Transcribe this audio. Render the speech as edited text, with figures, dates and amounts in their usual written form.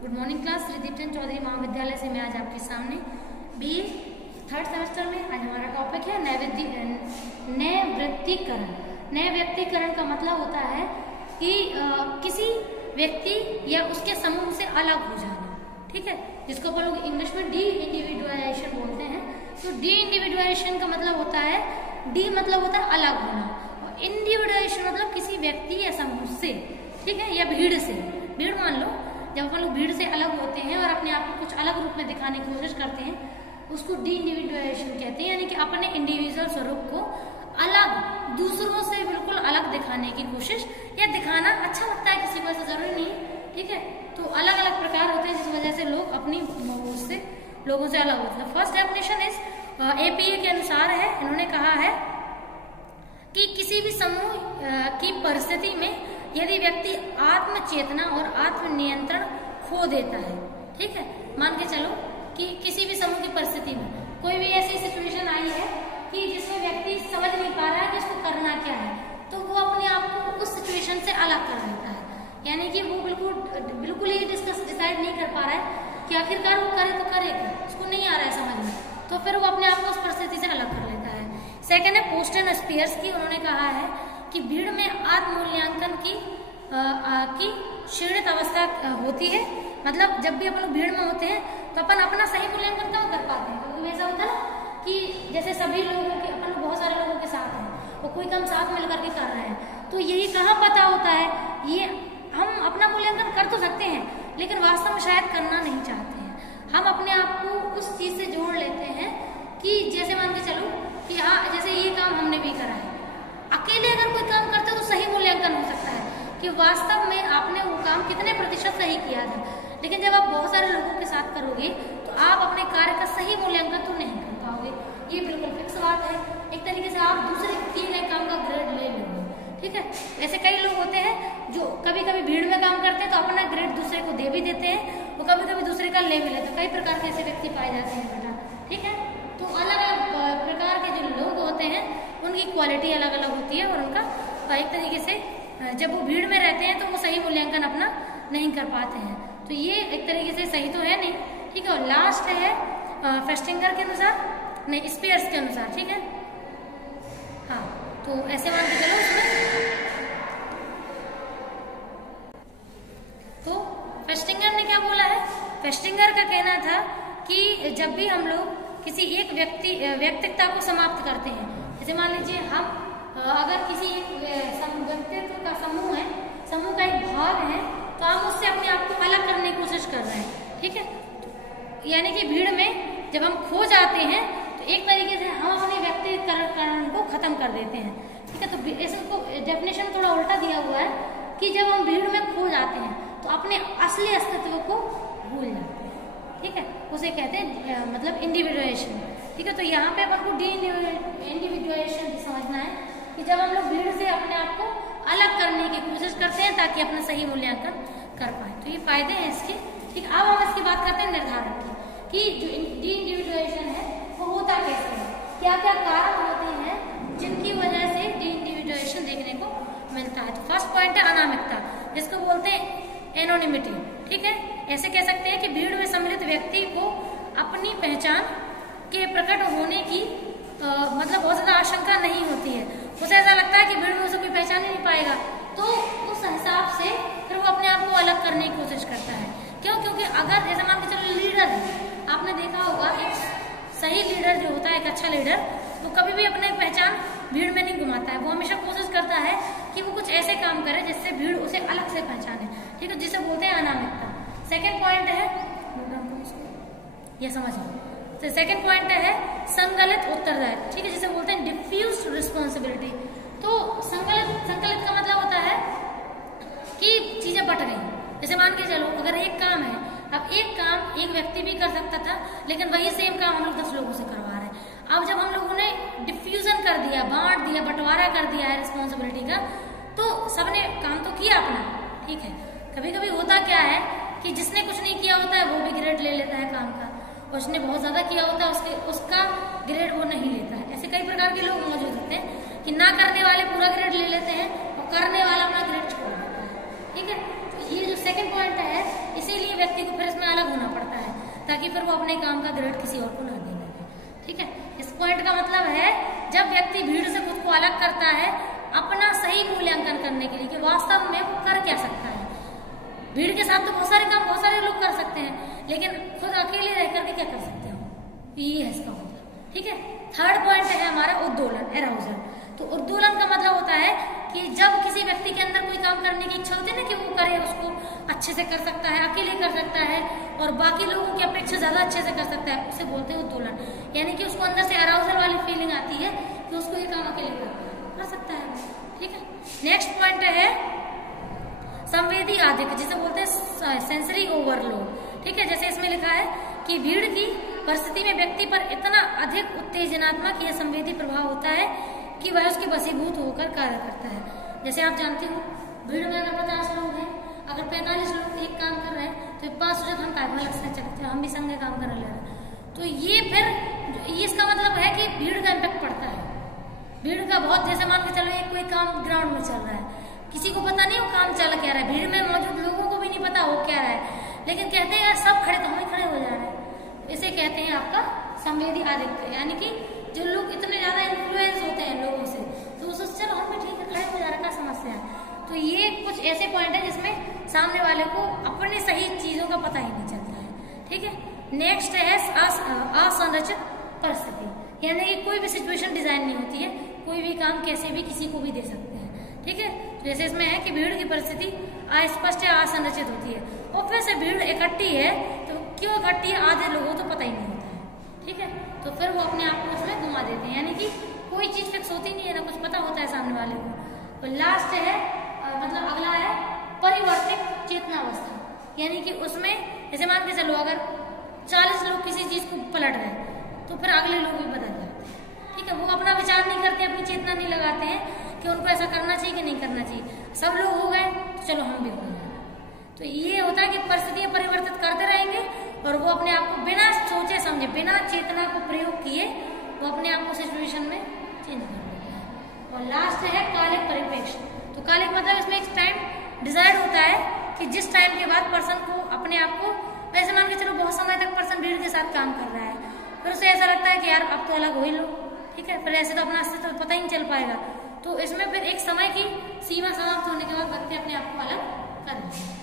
Good morning class. Shri Deepchand Chaudhary Mahavidyalaya से मैं आज आपके सामने बीए थर्ड सेमेस्टर में आज हमारा टॉपिक है नैवृत्तीकरण। नैवृत्तीकरण का मतलब होता है कि किसी व्यक्ति या उसके समूह से अलग हो जाना, ठीक है, जिसको अपन लोग इंग्लिश में डी इंडिविजुअलाइजेशन बोलते हैं। तो डी इंडिविजुअलाइजेशन का मतलब होता है, डी मतलब होता है अलग होना, और इंडिविजुअलाइजेशन मतलब किसी व्यक्ति या समूह से, ठीक है, या भीड़ से। भीड़ मान लो, जब अपन लोग भीड़ से अलग होते हैं और अपने आप को कुछ अलग रूप में दिखाने की कोशिश करते हैं, उसको डी इंडिविजुअलाइजेशन कहते हैं। यानी कि अपने इंडिविजुअल स्वरूप को अलग, दूसरों से बिल्कुल अलग दिखाने की कोशिश, या दिखाना अच्छा लगता है किसी को, ऐसा जरूरी नहीं, ठीक है। तो अलग अलग प्रकार होते हैं जिस वजह से लोग अपनी लोगों से अलग होते हैं। फर्स्ट डेफिनेशन इस एपीए के अनुसार है, इन्होंने कहा है कि किसी भी समूह की परिस्थिति में यदि व्यक्ति आत्म चेतना और आत्म नियंत्रण खो देता है, ठीक है, मान के चलो कि किसी भी समूह की परिस्थिति में कोई भी ऐसी सिचुएशन आई है कि जिसमें व्यक्ति समझ नहीं पा रहा है कि उसको करना क्या है, तो वो अपने आप को उस सिचुएशन से अलग कर देता है। यानी कि वो बिल्कुल ही डिसाइड नहीं कर पा रहा है कि आखिरकार वो करे तो करे क्या, उसको नहीं आ रहा है समझ में, तो फिर वो अपने आप को उस परिस्थिति से अलग कर लेता है। सेकेंड है पोस्टन स्पियर्स की, उन्होंने कहा है कि भीड़ में आत्म मूल्यांकन की क्षीणित अवस्था होती है। मतलब जब भी अपन लोग भीड़ में होते हैं तो अपन अपना सही मूल्यांकन कम कर पाते हैं, क्योंकि ऐसा होता है ना कि जैसे सभी लोगों के, अपन लोग बहुत सारे लोगों के साथ हैं और कोई काम साथ मिलकर के कर रहे हैं, तो यही कहाँ पता होता है, ये हम अपना मूल्यांकन कर तो सकते हैं लेकिन वास्तव में शायद करना नहीं चाहते हैं। हम अपने आप को उस चीज से जोड़ लेते हैं कि जैसे मान के चलो कि हाँ, जैसे ये काम हमने भी करा है, अकेले अगर कोई काम करते तो सही मूल्यांकन हो सकता है कि वास्तव में आपने वो काम कितने प्रतिशत सही किया था, लेकिन जब आप बहुत सारे लोगों के साथ करोगे तो आप अपने कार्य का सही मूल्यांकन तो नहीं कर पाओगे। ये बिल्कुल फिक्स बात है। एक तरीके से आप दूसरे किए गए काम का ग्रेड ले लोगे, ठीक है। ऐसे कई लोग होते हैं जो कभी कभी भीड़ में काम करते हैं तो अपना ग्रेड दूसरे को दे भी देते हैं, वो कभी कभी दूसरे का ले भी लेते हैं। कई प्रकार के ऐसे व्यक्ति पाए जाते हैं बेटा, ठीक है। तो अलग अलग प्रकार के जो लोग होते हैं उनकी क्वालिटी अलग अलग होती है, और उनका एक तरीके से जब वो भीड़ में रहते हैं तो वो सही मूल्यांकन अपना नहीं कर पाते हैं। तो ये एक तरीके से सही तो है नहीं, ठीक है। और लास्ट है फेस्टिंगर के अनुसार, नहीं स्पियर्स के अनुसार, ठीक है। हाँ, तो ऐसे मान के चलो उसमें, तो फेस्टिंगर ने क्या बोला है, फेस्टिंगर का कहना था कि जब भी हम लोग किसी एक व्यक्तित्व को समाप्त करते हैं, जैसे मान लीजिए हम अगर किसी व्यक्तित्व का समूह है, समूह का एक भाग है, तो हम उससे अपने आप को अलग करने की कोशिश कर रहे हैं, ठीक है। यानी कि भीड़ में जब हम खो जाते हैं तो एक तरीके से हम अपने व्यक्तिकरण को खत्म कर देते हैं, ठीक है। तो इसको डेफिनेशन थोड़ा उल्टा दिया हुआ है कि जब हम भीड़ में खो जाते हैं तो अपने असली अस्तित्व को भूल जाते हैं, ठीक है, उसे कहते हैं मतलब इंडिविजुअलाइजेशन, ठीक है। तो यहाँ पे अपन को डी इंडिविजुअलाइजेशन समझना है कि जब हम लोग भीड़ से अपने आप को अलग करने की कोशिश करते हैं ताकि अपना सही मूल्यांकन कर पाए। तो ये फायदे हैं इसके, ठीक। अब हम इसकी बात करते हैं निर्धारण की, कि जो डी इंडिविजुअलाइजेशन है वो होता कैसे है, क्या क्या कारण होते हैं जिनकी वजह से डी इंडिविजुअलाइजेशन देखने को मिलता है। तो फर्स्ट पॉइंट है अनामिकता, जिसको बोलते हैं एनोनिमिटी, ठीक है। ऐसे कह सकते हैं कि भीड़ में सम्मिलित व्यक्ति को अपनी पहचान के प्रकट होने की मतलब बहुत ज्यादा आशंका नहीं होती है। उसे ऐसा लगता है कि भीड़ में उसे कोई पहचान ही नहीं पाएगा, तो उस हिसाब से फिर वो अपने आप को अलग करने की कोशिश करता है। क्यों? क्योंकि अगर जैसे मान के चलो लीडर है, आपने देखा होगा एक सही लीडर जो होता है, एक अच्छा लीडर, तो कभी भी अपनी पहचान भीड़ में नहीं घुमाता है। वो हमेशा कोशिश करता है कि वो कुछ ऐसे काम करे जिससे भीड़ उसे अलग से पहचाने, ठीक है, जिसे बोलते हैं अनामिकता। सेकेंड पॉइंट है, ये समझिए, तो सेकेंड पॉइंट है संकलित उत्तरदायित्व, ठीक है, जिसे बोलते हैं डिफ्यूज रिस्पॉन्सिबिलिटी। तो संकलित का मतलब होता है कि चीजें बट गई। जैसे मान के चलो अगर एक काम है, अब एक काम एक व्यक्ति भी कर सकता था, लेकिन वही सेम काम हम लोग 10 लोगों से करवा रहे हैं। अब जब हम लोगों ने डिफ्यूजन कर दिया, बांट दिया, बंटवारा कर दिया है रिस्पॉन्सिबिलिटी का, तो सबने काम तो किया अपना, ठीक है। कभी कभी होता क्या है कि जिसने कुछ नहीं किया होता है वो भी ग्रेड ले लेता है काम का, और उसने बहुत ज्यादा किया होता है उसका ग्रेड वो नहीं लेता है। ऐसे कई प्रकार के लोग मौजूद होते हैं कि ना करने वाले पूरा ग्रेड ले लेते हैं और करने वाला अपना ग्रेड छोड़ देता है, ठीक है। तो ये जो सेकंड पॉइंट है, इसीलिए व्यक्ति को ताकि फिर वो अपने काम का क्रेडिट किसी और को ना दे लगे। ठीक है, इस पॉइंट का मतलब है जब व्यक्ति भीड़ से खुद को अलग करता है अपना सही मूल्यांकन करने के लिए कि वास्तव में वो कर क्या सकता है। भीड़ के साथ तो बहुत सारे काम बहुत सारे लोग कर सकते हैं, लेकिन खुद अकेले रह करके क्या कर सकते हो, ये है इसका मतलब। ठीक है, थर्ड पॉइंट है हमारा उद्दोलन, एराउजल। तो उद्दोलन का मतलब होता है कि जब किसी व्यक्ति के अंदर कोई काम करने की इच्छा होती है ना कि वो करे, उसको अच्छे से कर सकता है, अकेले कर सकता है और बाकी लोगों की अपेक्षा ज्यादा अच्छे से कर सकता है, उसे बोलते हैं उद्दोलन। यानी कि उसको अंदर से अराउजल वाली फीलिंग आती है कि उसको ये काम अकेले कर सकता है। ठीक है, नेक्स्ट पॉइंट है संवेदी आधिक्य, जिसे बोलते हैं सेंसरी ओवरलोड। ठीक है, जैसे इसमें लिखा है कि भीड़ की परिस्थिति में व्यक्ति पर इतना अधिक उत्तेजनात्मक या संवेदी प्रभाव होता है कि वह उसके वशीभूत होकर कार्य करता है। जैसे आप जानते हो भीड़ में अगर 50 लोग हैं, अगर 45 लोग एक काम कर रहे हैं तो 5 जगह हम काम अलग से चलते हैं, हम भी संग काम कर रहे हैं, तो ये फिर इसका मतलब है कि भीड़ का इम्पैक्ट पड़ता है। भीड़ का बहुत, जैसे मान के चलो एक कोई काम ग्राउंड में चल रहा है, किसी को पता नहीं वो काम चल क्या रहा है, भीड़ में मौजूद लोगों को भी नहीं पता हो क्या रहा है, लेकिन कहते हैं यार सब खड़े तो हम ही खड़े हो जा रहे हैं। इसे कहते हैं आपका संवेदी आधिक्य, यानी कि जो लोग इतने ज्यादा इन्फ्लुएंस होते हैं लोगों से, तो उससे चलो हम भी ठीक है खड़े हो जा रहे, क्या समस्या है। तो ये कुछ ऐसे पॉइंट है जिसमें सामने वाले को अपनी सही चीजों का पता ही नहीं चलता है। ठीक है, नेक्स्ट है असंरचित परिस्थिति, यानी कि कोई भी सिचुएशन डिजाइन नहीं होती है, कोई भी काम कैसे भी किसी को भी दे सकते हैं। ठीक है, जैसे इसमें है कि भीड़ की परिस्थिति अस्पष्ट या असंरचित होती है, और फिर से भीड़ इकट्ठी है तो क्यों इकट्ठी है आधे लोगों को तो पता ही नहीं होता है। ठीक है, तो फिर वो अपने आप को उसमें घुमा देते हैं, यानी कि कोई चीज फिक्स होती नहीं है, ना कुछ पता होता है सामने वाले को। तो लास्ट है मतलब अगला है परिवर्तित चेतनावस्था, यानी कि उसमें जैसे मान के चलो अगर 40 लोग किसी चीज को पलट गए तो फिर अगले लोग भी बदल जाते हैं। ठीक है, वो अपना विचार नहीं करते, अपनी चेतना नहीं लगाते हैं कि उनको ऐसा करना चाहिए कि नहीं करना चाहिए, सब लोग हो गए तो चलो हम भी हो गए। तो ये होता है कि परिस्थितियां परिवर्तित करते रहेंगे और वो अपने आप को बिना सोचे समझे, बिना चेतना को प्रयोग किए वो अपने आप को सिचुएशन में चेंज कर लेते हैं। और लास्ट है कालिक परिप्रेक्ष्य। तो कालिक मतलब इसमें एक टाइम डिसाइड होता है कि जिस टाइम के बाद पर्सन को अपने आप को, ऐसे मान के चलो बहुत समय तक पर्सन भीड़ के साथ काम कर रहा है, फिर उसे ऐसा लगता है कि यार अब तो अलग हो ही लो। ठीक है, फिर ऐसे तो अपना अस्तित्व पता ही नहीं चल पाएगा, तो इसमें फिर एक समय की सीमा समाप्त होने के बाद व्यक्ति अपने आप को अलग कर लेता है।